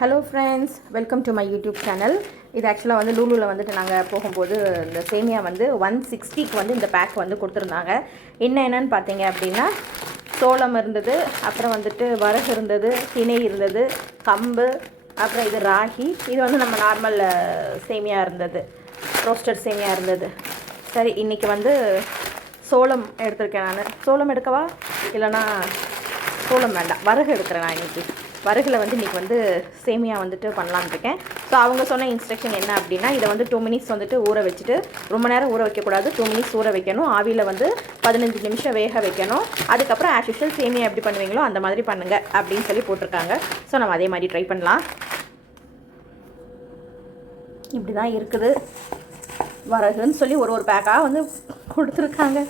Hello friends, welcome to my YouTube channel. இது ஆக்சுவலாக வந்து லூலூவில் வந்துட்டு நாங்கள் போகும்போது இந்த சேமியா வந்து 160க்கு வந்து இந்த பேக் வந்து கொடுத்துருந்தாங்க. என்னென்னு பார்த்தீங்க அப்படின்னா, சோளம் இருந்தது, அப்புறம் வந்துட்டு வரகு இருந்தது, திணை இருந்தது, கம்பு, அப்புறம் இது ராகி, இது வந்து நம்ம நார்மல் சேமியா இருந்தது, ரோஸ்டட் சேமியா இருந்தது. சரி, இன்றைக்கி வந்து சோளம் எடுத்திருக்கேன். நான் சோளம் எடுக்கவா இல்லைனா சோளம் வேண்டாம், வரகு எடுக்கிறேன். நான் இன்றைக்கி வரகில் வந்து இன்றைக்கி வந்து சேமியா வந்துட்டு பண்ணலான்னு இருக்கேன். ஸோ அவங்க சொன்ன இன்ஸ்ட்ரக்ஷன் என்ன அப்படின்னா, இதை வந்து 2 மினிட்ஸ் வந்துட்டு ஊற வச்சுட்டு, ரொம்ப நேரம் ஊற வைக்கக்கூடாது, 2 மினிட்ஸ் ஊற வைக்கணும். ஆவியில் வந்து 15 நிமிஷம் வேக வைக்கணும். அதுக்கப்புறம் ஆஸ் யூஷுவல் சேமியா எப்படி பண்ணுவீங்களோ அந்த மாதிரி பண்ணுங்கள் அப்படின்னு சொல்லி போட்டிருக்காங்க. ஸோ நம்ம அதே மாதிரி ட்ரை பண்ணலாம். இப்படி தான் இருக்குது. வரகுன்னு சொல்லி ஒரு பேக்காக வந்து கொடுத்துருக்காங்க.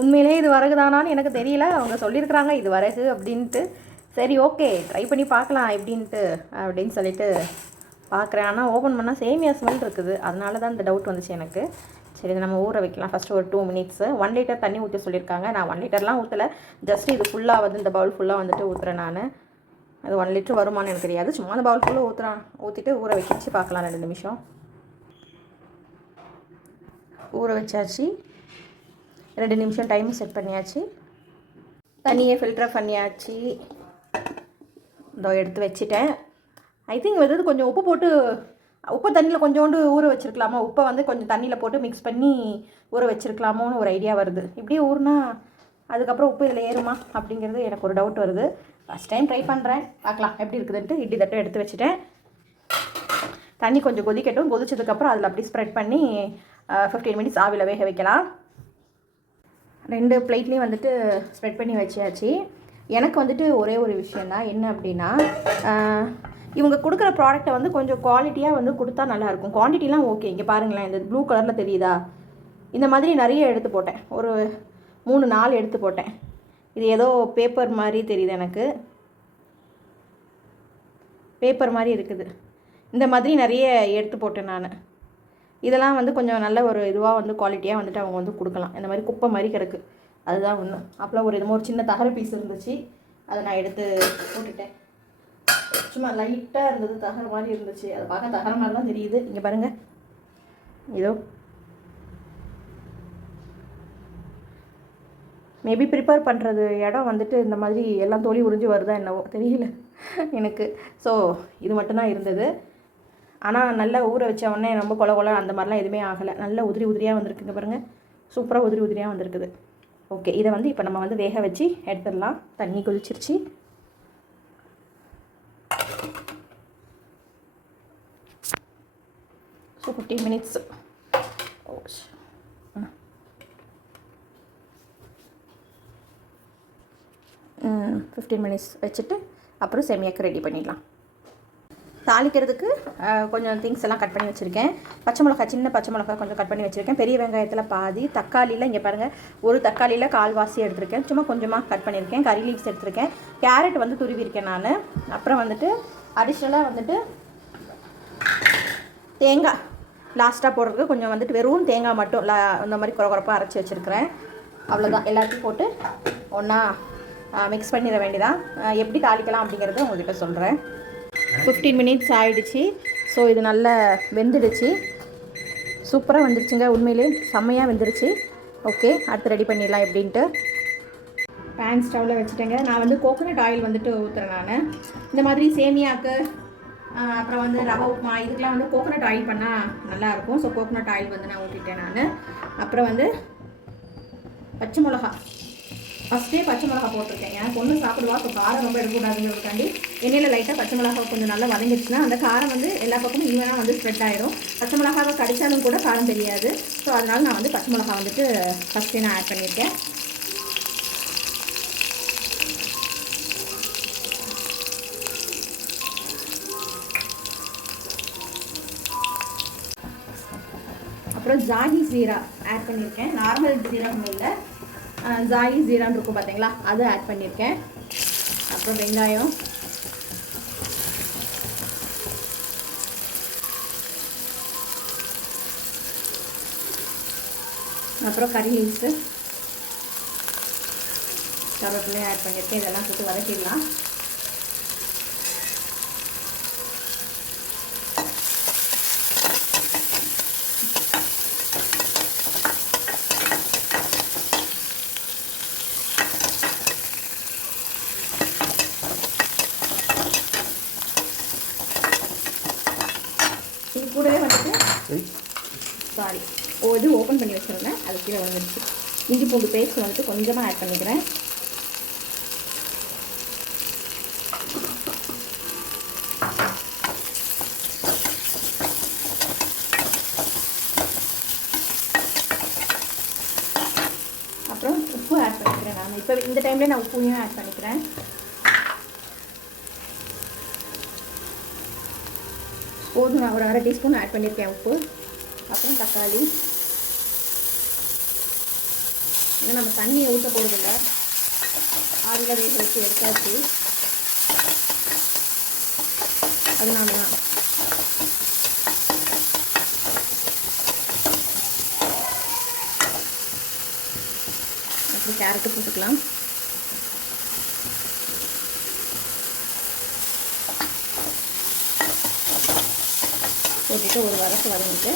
உண்மையிலே இது வரகு தானான்னு எனக்கு தெரியல. அவங்க சொல்லியிருக்கிறாங்க இது வரகு அப்படின்ட்டு. சரி, ஓகே, ட்ரை பண்ணி பார்க்கலாம் அப்படின்னு சொல்லிட்டு பார்க்குறேன். ஆனால் ஓப்பன் பண்ணால் சேமியா ஸ்மெல் இருக்குது. அதனால தான் இந்த டவுட் வந்துச்சு எனக்கு. சரி, நம்ம ஊற வைக்கலாம் ஃபஸ்ட்டு ஒரு 2 மினிட்ஸு. 1 லிட்டர் தண்ணி ஊற்ற சொல்லியிருக்காங்க. நான் 1 லிட்டர்லாம் ஊற்றலை, ஜஸ்ட் இது ஃபுல்லாக வந்து இந்த பவுல் ஃபுல்லாக வந்துட்டு ஊற்றுறேன். நான் அது 1 லிட்டர் வருமானு எனக்கு தெரியாது. சும்மா அந்த பவுல் ஃபுல்லாக ஊற்றிட்டு ஊற வச்சு பார்க்கலாம். 2 நிமிஷம் ஊற வச்சாச்சு. 2 நிமிஷம் டைம் செட் பண்ணியாச்சு. தண்ணியை ஃபில்டர் பண்ணியாச்சு. இதோ எடுத்து வச்சுட்டேன். ஐ திங்க் வந்து கொஞ்சம் உப்பு தண்ணியில் கொஞ்சோண்டு ஊற வச்சுருக்கலாமா, உப்பை வந்து கொஞ்சம் தண்ணியில் போட்டு மிக்ஸ் பண்ணி ஊற வச்சுருக்கலாமோன்னு ஒரு ஐடியா வருது. இப்படியே ஊறினா அதுக்கப்புறம் உப்பு இதில் ஏறுமா அப்படிங்கிறது எனக்கு ஒரு டவுட் வருது. ஃபஸ்ட் டைம் ட்ரை பண்ணுறேன், பார்க்கலாம் எப்படி இருக்குதுன்ட்டு. இட்லி தட்டை எடுத்து வச்சுட்டேன். தண்ணி கொஞ்சம் கொதிக்கட்டும். கொதிச்சதுக்கப்புறம் அதில் அப்படி ஸ்ப்ரெட் பண்ணி 15 மினிட்ஸ் ஆவியில் வேக வைக்கலாம். 2 பிளேட்லேயும் வந்துட்டு ஸ்ப்ரெட் பண்ணி வச்சாச்சு. எனக்கு வந்துட்டு ஒரே ஒரு விஷயந்தான், என்ன அப்படின்னா, இவங்க கொடுக்குற ப்ராடக்டை வந்து கொஞ்சம் குவாலிட்டியாக வந்து கொடுத்தா நல்லாயிருக்கும். குவான்டிட்டிலாம் ஓகே. இங்கே பாருங்களேன், இந்த ப்ளூ கலரில் தெரியுதா, இந்த மாதிரி நிறைய எடுத்து போட்டேன். ஒரு 3-4 எடுத்து போட்டேன். இது ஏதோ பேப்பர் மாதிரி தெரியுது எனக்கு, பேப்பர் மாதிரி இருக்குது. இந்த மாதிரி நிறைய எடுத்து போட்டேன் நான். இதெல்லாம் வந்து கொஞ்சம் நல்ல ஒரு இதுவாக வந்து குவாலிட்டியாக வந்துட்டு அவங்க வந்து கொடுக்கலாம். இந்த மாதிரி குப்பை மாதிரி கிடக்கு, அதுதான் ஒன்று. அப்போலாம் ஒரு சின்ன தகர பீஸ் இருந்துச்சு, அதை நான் எடுத்து போட்டுட்டேன். சும்மா லைட்டாக இருந்தது, தகர மாதிரி இருந்துச்சு. அதை பார்க்க தகர மாதிரி தான் தெரியுது. இங்கே பாருங்கள், இதோ மேபி ப்ரிப்பேர் பண்ணுறது இடம் வந்துட்டு இந்த மாதிரி எல்லாம் தோலி உறிஞ்சி வருதா என்னவோ தெரியல எனக்கு. ஸோ இது மட்டும்தான் இருந்தது. ஆனால் நல்லா ஊற வச்ச உடனே ரொம்ப கொல அந்த மாதிரிலாம் எதுவுமே ஆகலை. நல்லா உதிரியாக வந்திருக்குங்க பாருங்கள், சூப்பராக உதிரியாக வந்திருக்குது. ஓகே, இதை வந்து இப்போ நம்ம வந்து வேக வச்சு எடுத்துடலாம். தண்ணி கொதிச்சிருச்சு. ஸோ 15 மினிட்ஸ் 15 மினிட்ஸ் வச்சுட்டு அப்புறம் சேமியாக்கு ரெடி பண்ணிடலாம். தாளிக்கிறதுக்கு கொஞ்சம் திங்ஸ் எல்லாம் கட் பண்ணி வச்சுருக்கேன். சின்ன பச்சை மிளகா கொஞ்சம் கட் பண்ணி வச்சுருக்கேன். பெரிய வெங்காயத்தில் பாதி, தக்காளியில் இங்கே பாருங்கள், ஒரு தக்காளியில் 1/4 வாசி எடுத்திருக்கேன். சும்மா கொஞ்சமாக கட் பண்ணியிருக்கேன். கறி லீவ்ஸ் எடுத்திருக்கேன். கேரட் வந்து துருவிருக்கேன் நான். அப்புறம் வந்துட்டு அடிஷ்னலாக வந்துட்டு தேங்காய் லாஸ்ட்டாக போடுறதுக்கு கொஞ்சம் வந்துட்டு வெறும் தேங்காய் மட்டும் இந்த மாதிரி குறப்பாக அரைச்சி வச்சுருக்கிறேன். அவ்வளோதான். எல்லாத்தையும் போட்டு ஒன்றா மிக்ஸ் பண்ணிட வேண்டியதான். எப்படி தாளிக்கலாம் அப்படிங்கிறத உங்கள்கிட்ட சொல்கிறேன். 15 மினிட்ஸ் ஆகிடுச்சு. ஸோ இது நல்லா வெந்துடுச்சு, சூப்பராக வந்துடுச்சுங்க. உண்மையிலே செம்மையாக வெந்துடுச்சு. ஓகே, அடுத்து ரெடி பண்ணிடலாம் எப்படின்ட்டு. பேன் ஸ்டவ்வில் வச்சுட்டேங்க. நான் வந்து கோகோனட் ஆயில் வந்துட்டு ஊற்றுறேன். நான் இந்த மாதிரி சேமியாவுக்கு, அப்புறம் வந்து ரவை உப்புமா, இதுக்கெலாம் வந்து கோகோனட் ஆயில் பண்ணால் நல்லாயிருக்கும். ஸோ கோகோனட் ஆயில் வந்து நான் ஊற்றிட்டேன் நான். அப்புறம் வந்து பச்சை மிளகா, ஃபஸ்ட்டே பச்சை மிளகா போட்டிருக்கேன். என் பொண்ணு சாப்பிடுவா, ஸோ காரம் ரொம்ப எடுக்கக்கூடாதுங்கிறதுக்காண்டி எண்ணெயில் லைட்டாக பச்சை மிளகா கொஞ்சம் நல்லா வதங்கிடுச்சுன்னா அந்த காரம் வந்து எல்லா பக்கமும் ஈவனாக வந்து ஸ்ப்ரெட் ஆகிடும். பச்சை மிளகாவை கடித்தாலும் கூட காரம் தெரியாது. ஸோ அதனால் நான் வந்து பச்சை மிளகா வந்துட்டு ஃபஸ்ட்டே நான் ஆட் பண்ணியிருக்கேன். அப்புறம் ஜாகி ஜீரா ஆட் பண்ணியிருக்கேன். நார்மல் ஜீரகம் இல்லை, ஜாகி ஜீரான்னு இருக்கும் பார்த்தீங்களா, அதை ஆட் பண்ணியிருக்கேன். அப்புறம் வெங்காயம், அப்புறம் கறி லீவ்ஸு, கருவேப்பிலையும் ஆட் பண்ணியிருக்கேன். இதெல்லாம் போட்டு வதக்கிடலாம். சாரி இது ஓப்பன் பண்ணி வச்சுருந்தேன், அது கீழே வந்துடுச்சு. இஞ்சி பூண்டு பேஸ்ட் வந்துட்டு கொஞ்சமாக ஆட் பண்ணிக்கிறேன். அப்புறம் உப்பு ஆட் பண்ணிக்கிறேன். நான் இப்போ இந்த டைம்லேயே நான் உப்பையும் ஆட் பண்ணிக்கிறேன். போதும், நான் ஒரு அரை டீஸ்பூன் ஆட் பண்ணியிருக்கேன் உப்பு. அப்புறம் தக்காளி, ஏன்னா நம்ம தண்ணியை ஊற்ற போகிறதில்ல, ஆவியில் வேக வச்சு எடுத்தாச்சு, அதனால தான். அப்புறம் கேரட்டு போட்டுக்கலாம். போட்டுட்டு ஒரு வதக்கு வதங்கிட்டு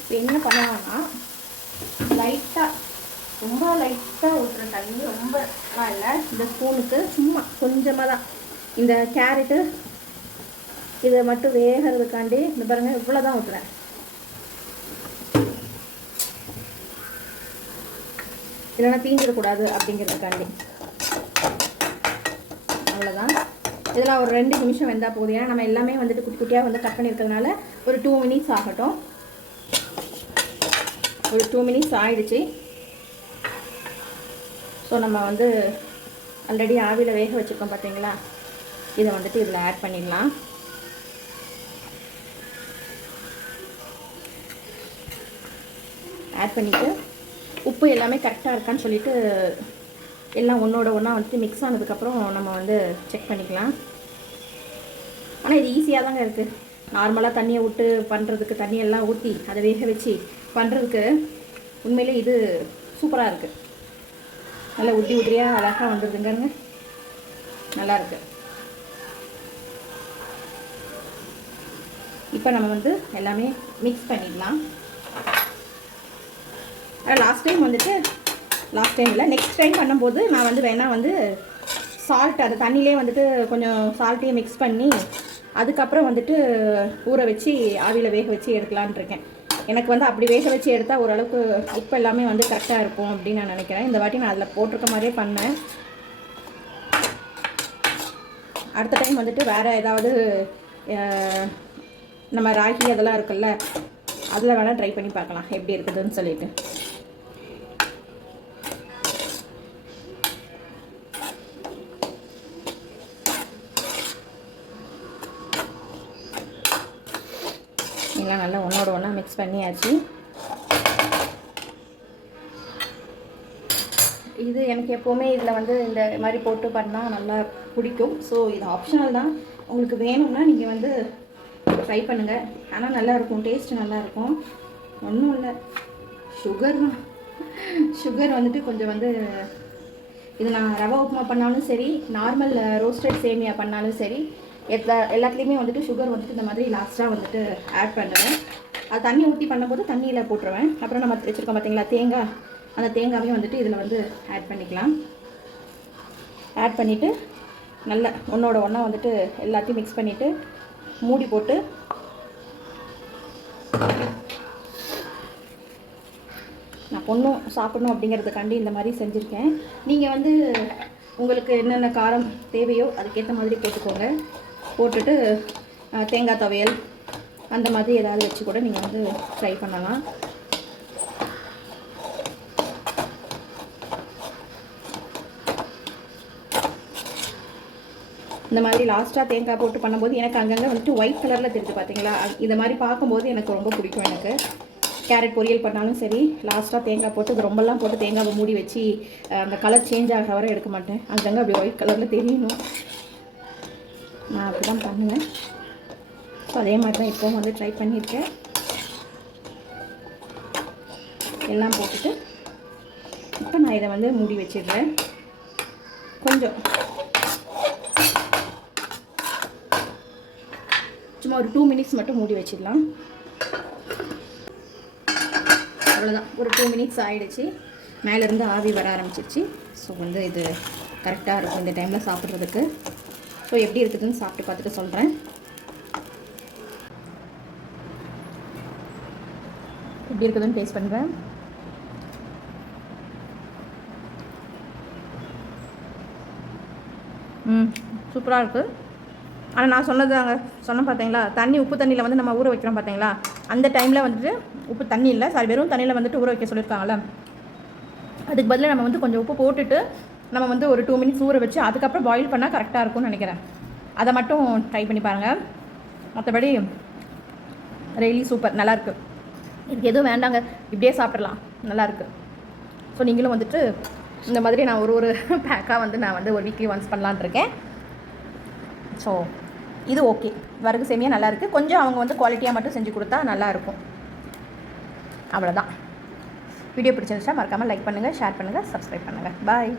இப்போ என்ன பண்ணலாம்னா, லைட்டாக ரொம்ப லைட்டாக ஊற்றுற தண்ணி, ரொம்பலாம் இல்லை, இந்த ஸ்பூனுக்கு சும்மா கொஞ்சமாக தான். இந்த கேரட்டு இதை மட்டும் வேகிறதுக்காண்டி இந்த பாருங்கள் இவ்வளோ தான் ஊற்றுறேன். இல்லைன்னா தீஞ்சிடக்கூடாது அப்படிங்கிறதுக்காண்டி, அவ்வளோதான். இதெல்லாம் ஒரு 2 நிமிஷம் வெந்தால் போதும். ஏன்னா நம்ம எல்லாமே வந்துட்டு குட்டி குட்டியாக வந்து கட் பண்ணியிருக்கிறதுனால ஒரு 2 மினிட்ஸ் ஆகட்டும். ஒரு 2 மினிட்ஸ் ஆகிடுச்சு. ஸோ நம்ம வந்து ஆல்ரெடி ஆவியில் வேக வச்சுருக்கோம் பார்த்தீங்களா, இதை வந்துட்டு இதில் ஆட் பண்ணிடலாம். ஆட் பண்ணிவிட்டு உப்பு எல்லாமே கரெக்டாக இருக்கான்னு சொல்லிவிட்டு எல்லாம் ஒன்றோட ஒன்றா வந்துட்டு மிக்ஸ் ஆனதுக்கப்புறம் நம்ம வந்து செக் பண்ணிக்கலாம். ஆனால் இது ஈஸியாக தாங்க இருக்குது. நார்மலாக தண்ணியை விட்டு பண்ணுறதுக்கு, தண்ணியெல்லாம் ஊற்றி அதை வேக வச்சு பண்ணுறதுக்கு உண்மையிலே இது சூப்பராக இருக்குது. நல்லா உதிரியாக அழகாக வந்துடுதுங்க, நல்லாயிருக்கு. இப்போ நம்ம வந்து எல்லாமே மிக்ஸ் பண்ணிடலாம். லாஸ்ட் டைம் இல்லை, நெக்ஸ்ட் டைம் பண்ணும்போது நான் வந்து வேணால் வந்து சால்ட், அது தண்ணியிலே வந்துட்டு கொஞ்சம் சால்ட்டையும் மிக்ஸ் பண்ணி அதுக்கப்புறம் வந்துட்டு ஊற வச்சு ஆவியில் வேக வச்சு எடுக்கலான் இருக்கேன். எனக்கு வந்து அப்படி வேக வச்சு எடுத்தால் ஓரளவுக்கு உப்பு எல்லாமே வந்து கரெக்டாக இருக்கும் அப்படின்னு நான் நினைக்கிறேன். இந்த வாட்டி நான் அதில் போட்டிருக்க மாதிரியே பண்ணேன். அடுத்த டைம் வந்துட்டு வேறு ஏதாவது நம்ம ராகி அதெல்லாம் இருக்குல்ல, அதில் வேணால் ட்ரை பண்ணி பார்க்கலாம் எப்படி இருக்குதுன்னு சொல்லிட்டு. எல்லாம் நல்லா ஒன்றோட ஒன்றா மிக்ஸ் பண்ணியாச்சு. இது எனக்கு எப்போவுமே இதில் வந்து இந்த மாதிரி போட்டு பண்ணால் நல்லா பிடிக்கும். ஸோ இது ஆப்ஷனல் தான், உங்களுக்கு வேணும்னா நீங்கள் வந்து ட்ரை பண்ணுங்கள். ஆனால் நல்லாயிருக்கும், டேஸ்ட்டு நல்லாயிருக்கும். ஒன்றும் இல்லை, சுகர் தான். சுகர் வந்துட்டு கொஞ்சம் வந்து இது நான் ரவை உப்புமா பண்ணாலும் சரி, நார்மல் ரோஸ்டட் சேமியா பண்ணாலும் சரி, எல்லாத்துலேயுமே வந்துட்டு சுகர் வந்துட்டு இந்த மாதிரி லாஸ்ட்டாக வந்துட்டு ஆட் பண்ணுவேன். அது தண்ணி ஊற்றி பண்ணும்போது தண்ணியில் போட்டுருவேன். அப்புறம் நம்ம வச்சுருக்கோம் பார்த்தீங்களா தேங்காய், அந்த தேங்காவையும் வந்துட்டு இதில் வந்து ஆட் பண்ணிக்கலாம். ஆட் பண்ணிவிட்டு நல்லா ஒன்றோட ஒன்றா வந்துட்டு எல்லாத்தையும் மிக்ஸ் பண்ணிவிட்டு மூடி போட்டு நான் பொண்ணும் சாப்பிடணும் அப்படிங்கிறதுக்காண்டி இந்த மாதிரி செஞ்சுருக்கேன். நீங்கள் வந்து உங்களுக்கு என்னென்ன காரம் தேவையோ அதுக்கேற்ற மாதிரி போட்டுக்கோங்க. போட்டுட்டு தேங்காய் துவையல் அந்த மாதிரி ஏதாவது வச்சு கூட நீங்கள் வந்து ட்ரை பண்ணலாம். இந்த மாதிரி லாஸ்ட்டாக தேங்காய் போட்டு பண்ணும்போது எனக்கு அங்கங்கே வந்துட்டு ஒயிட் கலரில் தெரியுது பார்த்தீங்களா, இந்த மாதிரி பார்க்கும்போது எனக்கு ரொம்ப பிடிக்கும். எனக்கு கேரட் பொரியல் பண்ணாலும் சரி, லாஸ்ட்டாக தேங்காய் போட்டு இது ரொம்பலாம் போட்டு தேங்காவை மூடி வச்சு அந்த கலர் சேஞ்ச் ஆகிற வரை எடுக்க மாட்டேன். அங்கங்கே அப்படி ஒயிட் கலரில் தெரியணும், நான் அப்படி தான் பண்ணுவேன். ஸோ அதே மாதிரி தான் இப்போவும் வந்து ட்ரை பண்ணியிருக்கேன். எல்லாம் போட்டுட்டு இப்போ நான் இதை வந்து மூடி வச்சிடுறேன். கொஞ்சம் சும்மா ஒரு 2 மினிட்ஸ் மட்டும் மூடி வச்சிடலாம். அவ்வளோதான், ஒரு 2 மினிட்ஸ் ஆகிடுச்சு. மேலேருந்து ஆவி வர ஆரம்பிச்சிருச்சு. ஸோ வந்து இது கரெக்டாக இருக்கும் இந்த டைமில் சாப்பிட்றதுக்கு. ஸோ எப்படி இருக்குதுன்னு சாப்பிட்டு பார்த்துட்டு சொல்கிறேன். எப்படி இருக்குதுன்னு டேஸ்ட் பண்ணுறேன். சூப்பராக இருக்குது. ஆனால் நான் சொன்னேன் பார்த்தீங்களா, உப்பு தண்ணியில் வந்து நம்ம ஊற வைக்கிறோம் பார்த்தீங்களா, அந்த டைமில் வந்துட்டு உப்பு தண்ணி இல்லை, வெறும் தண்ணியில் வந்துட்டு ஊற வைக்க சொல்லியிருக்காங்களே, அதுக்கு பதிலாக நம்ம வந்து கொஞ்சம் உப்பு போட்டுட்டு நம்ம வந்து ஒரு 2 மினிட்ஸ் ஊற வச்சு அதுக்கப்புறம் பாயில் பண்ணால் கரெக்டாக இருக்கும்னு நினைக்கிறேன். அதை மட்டும் ட்ரை பண்ணி பாருங்கள். மற்றபடி ரெய்லி சூப்பர், நல்லாயிருக்கு. இதுக்கு எதுவும் வேண்டாங்க, இப்படியே சாப்பிட்றலாம், நல்லாயிருக்கு. ஸோ நீங்களும் வந்துட்டு இந்த மாதிரி நான் ஒரு பேக்காக வந்து நான் வந்து ஒரு வீக்லி ஒன்ஸ் பண்ணலான் இருக்கேன். ஸோ இது ஓகே. வரகு சேமியா நல்லாயிருக்கு. கொஞ்சம் அவங்க வந்து குவாலிட்டியாக மட்டும் செஞ்சு கொடுத்தா நல்லாயிருக்கும். அவ்வளோதான். வீடியோ பிடிச்சிருந்துச்சா மறக்காமல் லைக் பண்ணுங்கள், ஷேர் பண்ணுங்கள், சப்ஸ்கிரைப் பண்ணுங்கள். பாய்.